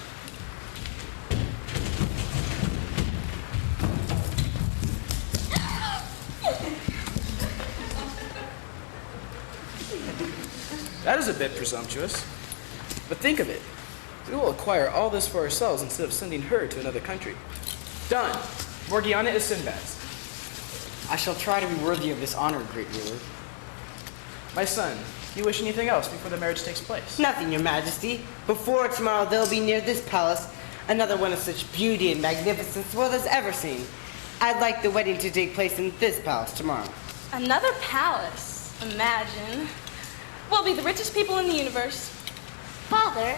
That is a bit presumptuous. But think of it. We will acquire all this for ourselves instead of sending her to another country. Done. Morgiana is Sinbad's. I shall try to be worthy of this honor, great ruler. My son, you wish anything else before the marriage takes place? Nothing, Your Majesty. Before tomorrow, there'll be near this palace another one of such beauty and magnificence the world has ever seen. I'd like the wedding to take place in this palace tomorrow. Another palace? Imagine. We'll be the richest people in the universe. Father,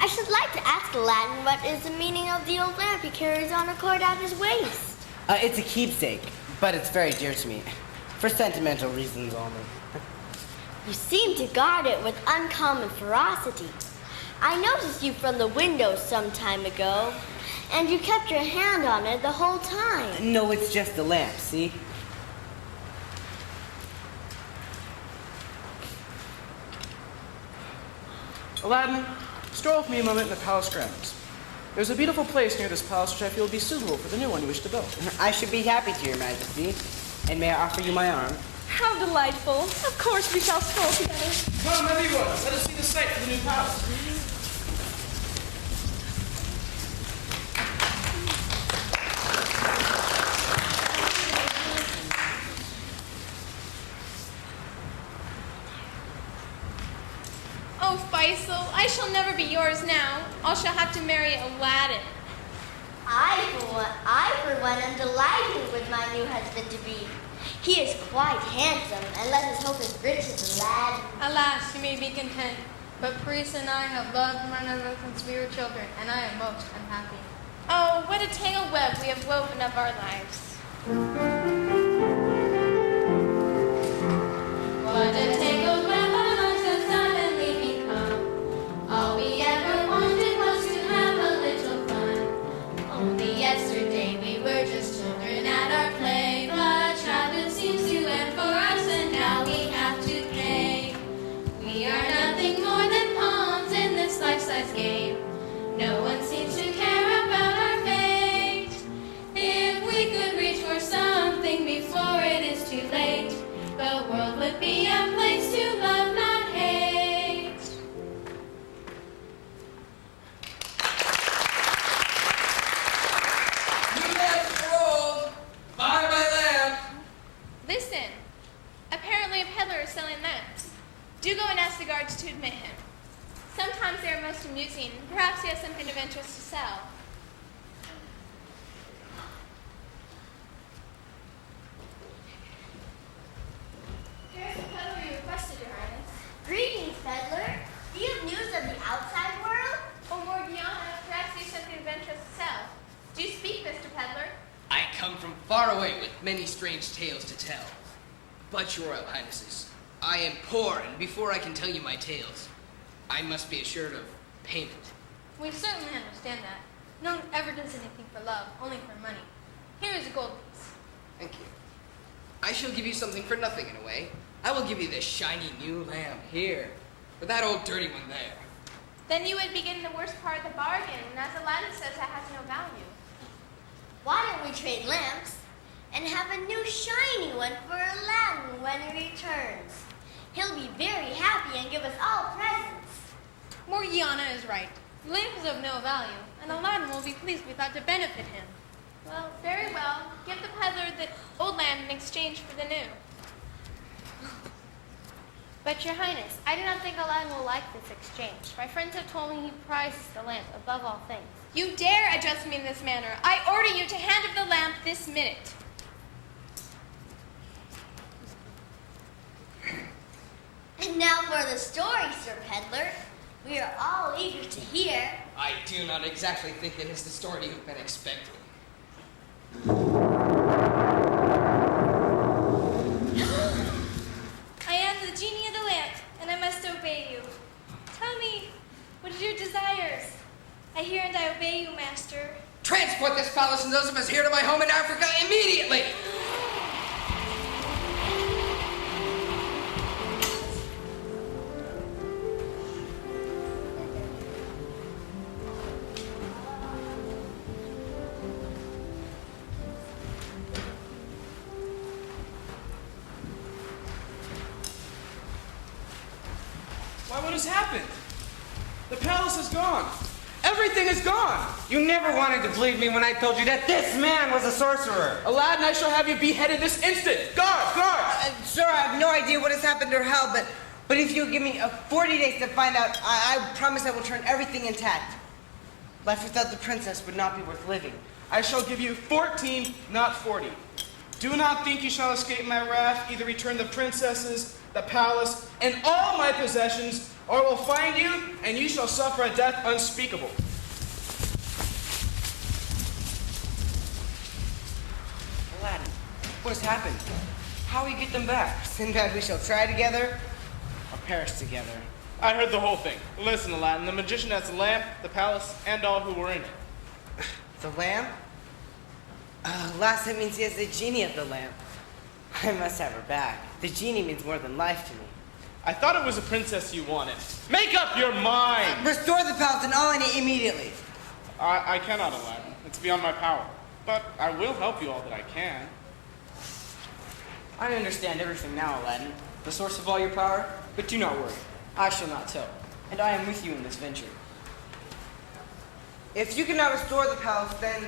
I should like to ask Aladdin what is the meaning of the old lamp he carries on a cord at his waist. It's a keepsake, but it's very dear to me. For sentimental reasons only. You seem to guard it with uncommon ferocity. I noticed you from the window some time ago, and you kept your hand on it the whole time. No, it's just a lamp, see? Aladdin, stroll with me a moment in the palace grounds. There's a beautiful place near this palace which I feel would be suitable for the new one you wish to build. I should be happy to, Your Majesty. And may I offer you my arm? How delightful. Of course we shall stroll together. Come, everyone, let us see the sight for the new palace. Oh, Faisal, I shall never be yours now. I shall have to marry Aladdin. I, for one, am delighted with my new husband-to-be. He is quite handsome, and let us hope as rich as Aladdin. Alas, you may be content, but Priest and I have loved one another since we were children, and I am most unhappy. Oh, what a tangled web we have woven of our lives. What a tangled web our lives have suddenly become. All we ever wanted was to have a little fun. Only yesterday we were just children at our play, but childhood seems to end for us, and now we have to pay. We are nothing more than pawns in this life-size game. No one seems to care about our fate. If we could reach for something before it is too late, the world would be a place to love, not hate. New lamps rolled. Buy my lamp. Listen, apparently a peddler is selling lamps. Do go and ask the guards to admit him. Sometimes they are most amusing. Perhaps he has something of interest to sell. Here's the peddler you requested, Your Highness. Greetings, peddler. Do you have news of the outside world? Oh, Morgiana, perhaps he has something of interest to sell. Do you speak, Mr. Peddler? I come from far away with many strange tales to tell. But, Your Royal Highnesses, I am poor, and before I can tell you my tales, I must be assured of payment. We certainly understand that. No one ever does anything for love, only for money. Here is a gold piece. Thank you. I shall give you something for nothing in a way. I will give you this shiny new lamp here, or that old dirty one there. Then you would begin the worst part of the bargain, and as Aladdin says, that has no value. Why don't we trade lamps and have a new shiny one for Aladdin when he returns? He'll be very happy and give us all presents. Morgiana is right. The lamp is of no value, and Aladdin will be pleased we thought to benefit him. Well, very well. Give the peddler the old lamp in exchange for the new. But, Your Highness, I do not think Aladdin will like this exchange. My friends have told me he prizes the lamp above all things. You dare address me in this manner. I order you to hand him the lamp this minute. And now for the story, Sir Peddler. We are all eager to hear. I do not exactly think it is the story you've been expecting. I am the genie of the lamp, and I must obey you. Tell me, what are your desires? I hear and I obey you, master. Transport this palace and those of us here to my home in Africa immediately! Why, what has happened? The palace is gone. Everything is gone. You never wanted to believe me when I told you that this man was a sorcerer. Aladdin, I shall have you beheaded this instant. Guards, guards! Sir, I have no idea what has happened. happened or how, but if you'll give me 40 days to find out, I promise I will turn everything intact. Life without the princess would not be worth living. I shall give you 14, not 40. Do not think you shall escape my wrath. Either return the princesses, the palace, and all my possessions, or I will find you, and you shall suffer a death unspeakable. Aladdin, what has happened? How will you get them back? Sinbad, we shall try together or perish together. I heard the whole thing. Listen, Aladdin, the magician has the lamp, the palace, and all who were in it. The lamp? Last it means he has the genie of the lamp. I must have her back. The genie means more than life to me. I thought it was a princess you wanted. Make up your mind! Restore the palace and all I need immediately. I cannot, Aladdin. It's beyond my power. But I will help you all that I can. I understand everything now, Aladdin, the source of all your power, but do not worry. I shall not tell, and I am with you in this venture. If you cannot restore the palace, then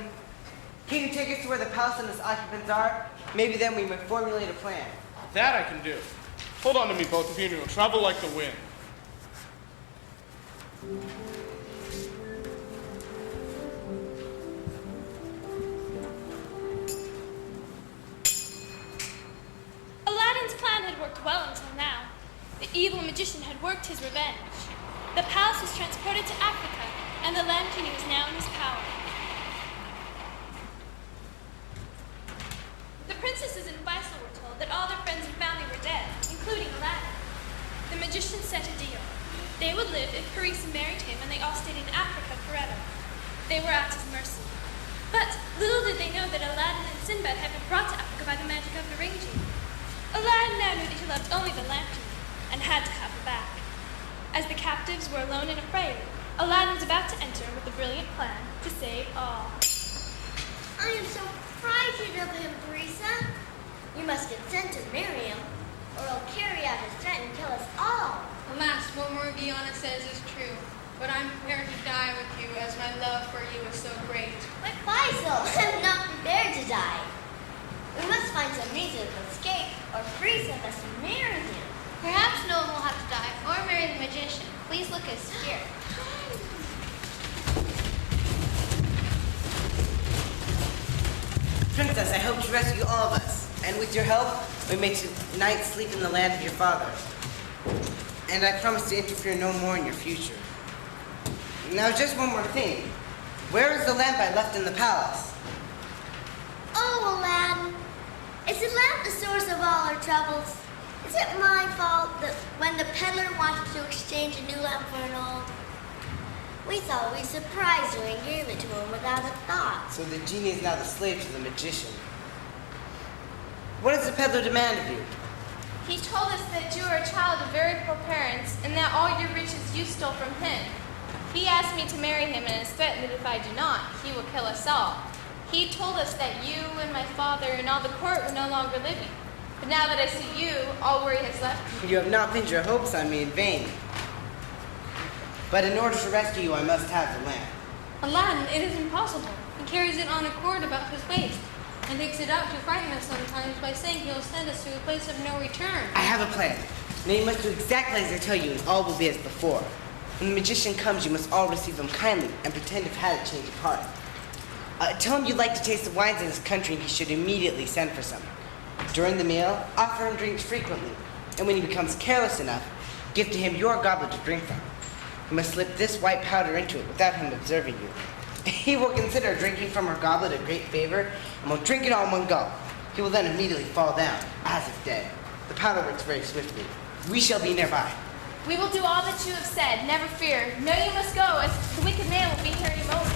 can you take us to where the palace and its occupants are? Maybe then we may formulate a plan. That I can do. Hold on to me, both of you, and you'll travel like the wind. Aladdin's plan had worked well until now. The evil magician had worked his revenge. The palace was transported to Africa, and the lamp genie was now in his power. The princesses in Faisal were told that all their friends and family were dead, including Aladdin. The magician set a deal. They would live if Parisa married him, and they all stayed in Africa forever. They were at his mercy. But little did they know that Aladdin and Sinbad had been brought to Africa by the magic of the ring genie. Aladdin now knew that he loved only the lamp genie, and had to have her back. As the captives were alone and afraid, Aladdin was about to enter with a brilliant plan to save all. I am so frightened of him, Parisa. You must consent to marry him, or he'll carry out his threat and kill us all. Alas, what Morgiana says is true, but I'm prepared to die with you as my love for you is so great. But Faisal, I'm not prepared to die. We must find some reason to escape, or Parisa must marry him. Perhaps no one will have to die or marry the magician. Please look as scared. Princess, I hope to rescue all of us. And with your help, we may tonight sleep in the land of your father. And I promise to interfere no more in your future. Now, just one more thing. Where is the lamp I left in the palace? Oh, Aladdin, is the lamp the source of all our troubles? Is it my fault that when the peddler wanted to exchange a new lamp for an old, we thought we'd surprise you and gave it to him without a thought? So the genie is now the slave to the magician. What does the peddler demand of you? He told us that you are a child of very poor parents and that all your riches you stole from him. He asked me to marry him and has threatened that if I do not, he will kill us all. He told us that you and my father and all the court were no longer living. But now that I see you, all worry has left me. You have not pinned your hopes on me in vain. But in order to rescue you, I must have the lamp. Aladdin, it is impossible. He carries it on a cord about his waist and takes it out to frighten us sometimes by saying he'll send us to a place of no return. I have a plan. Now you must do exactly as I tell you, and all will be as before. When the magician comes, you must all receive him kindly and pretend to have had a change of heart. Tell him you'd like to taste the wines of this country, and he should immediately send for some. During the meal, offer him drinks frequently, and when he becomes careless enough, give to him your goblet to drink from. You must slip this white powder into it without him observing you. He will consider drinking from her goblet a great favor, and will drink it all in one gulp. He will then immediately fall down, as if dead. The powder works very swiftly. We shall be nearby. We will do all that you have said, never fear. Know you must go, as the wicked man will be here any moment.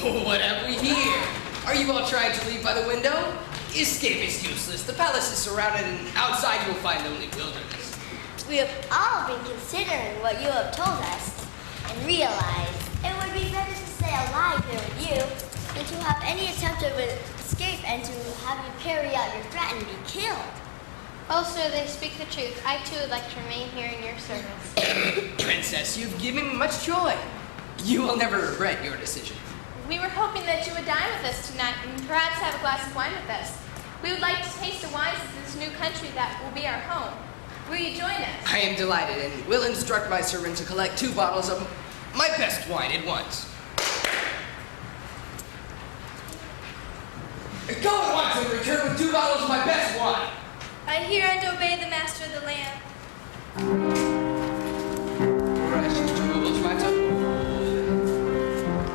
Oh, what have we here? Are you all trying to leave by the window? Escape is useless. The palace is surrounded, and outside you will find only wilderness. We have all been considering what you have told us and realized it would be better to stay alive here with you than to have any attempt of escape and to have you carry out your threat and be killed. Oh, sir, they speak the truth. I, too, would like to remain here in your service. Princess, you've given me much joy. You will never regret your decision. We were hoping that you would dine with us tonight and perhaps have a glass of wine with us. We would like to taste the wines of this new country that will be our home. Will you join us? I am delighted and will instruct my servant to collect 2 bottles of my best wine at once. Go at once and return with 2 bottles of my best wine. I hear and obey the master of the land. Precious jewels, my told.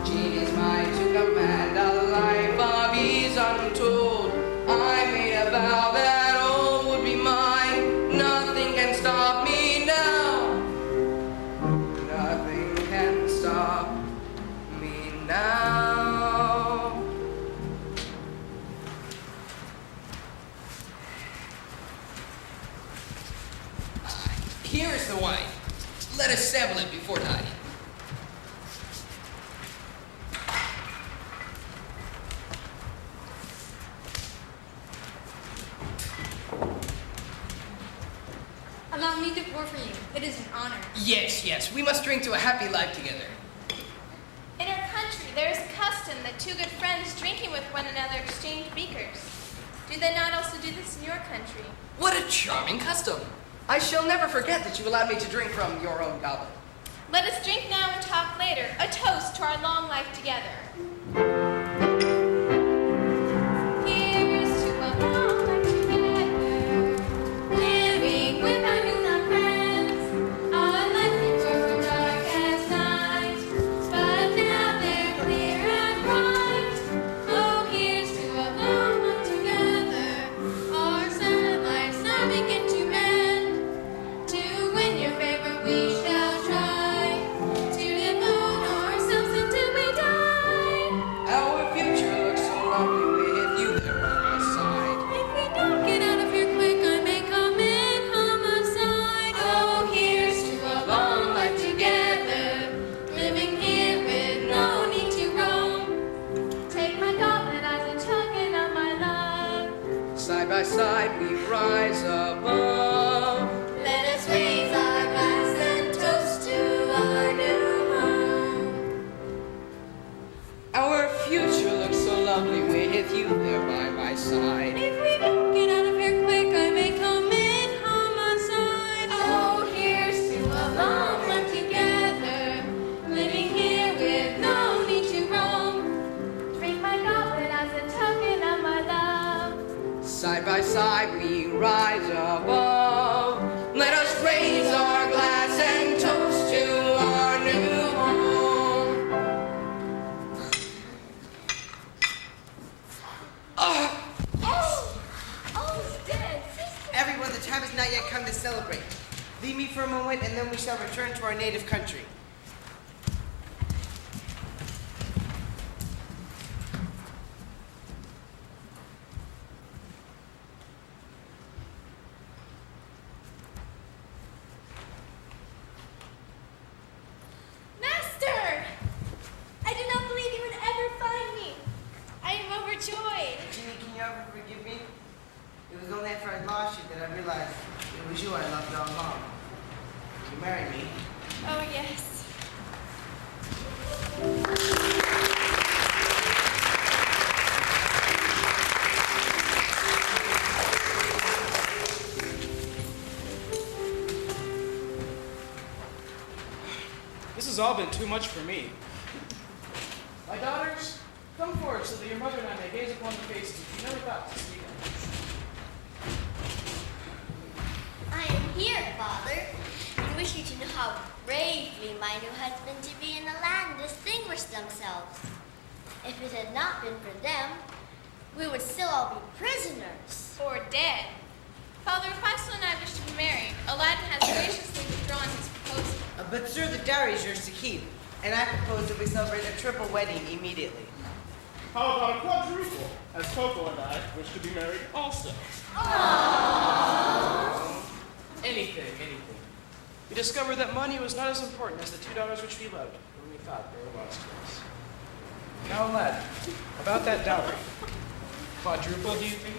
Genius mine to command a life of ease untold. I made a vow that all would be mine. Nothing can stop me now. Nothing can stop me now. Here is the wine. Let us sample it before dining. Allow me to pour for you. It is an honor. Yes, yes, we must drink to a happy life together. In our country, there is a custom that 2 good friends drinking with one another exchange beakers. Do they not also do this in your country? What a charming custom. I shall never forget that you allowed me to drink from your own goblet. Let us drink now and talk later. A toast to our long life together. Here's to a long life together, living with our newfound friends. Our life before were dark as night, but now they're clear and bright. Oh, here's to a long life together. Our sad lives now begin to mend. To win your favor we shall try, to devote ourselves until we die. Our future looks so lovely with you there by my side. If we don't get out of here quick, I may commit homicide. Oh, here's to a long life together, living here with no need to roam. Take my goblet as a token of my love. Side by side we rise above. Let us raise our glass and toast to our new home. Our future looks so lovely with you there by my side. If we don't get out of here quick, I may commit homicide. Oh, here's to a long life together, living here with no need to roam. Drink my goblet as a token of my love. Side by side we rise above. Let us raise our glass and toast to our new home. Oh, dead sister. Everyone, the time has not yet come to celebrate. Leave me for a moment, and then we shall return to our native country. Master! I did not believe you would ever find me. I am overjoyed. Jeannie, can you ever forgive me? It was only after I lost you that I realized it was you I loved all along. Will you marry me? Oh, yes. This has all been too much for me. My daughters, come forward so that your mother and I may gaze upon the faces which we never thought to see. I am here, Father, and wish you to know how bravely my new husband Jimmy and Aladdin distinguished themselves. If it had not been for them, we would still all be prisoners. Or dead. Father, if Faisal and I wish to be married, Aladdin has graciously withdrawn his proposal. But sir, the dowry is yours to keep, and I propose that we celebrate a triple wedding immediately. How about a quadruple, as Coco and I wish to be married also? Anything. We discovered that money was not as important as the 2 daughters which we loved when we thought they were lost to us. Now, Aladdin, about that dowry. Quadruple, do you think?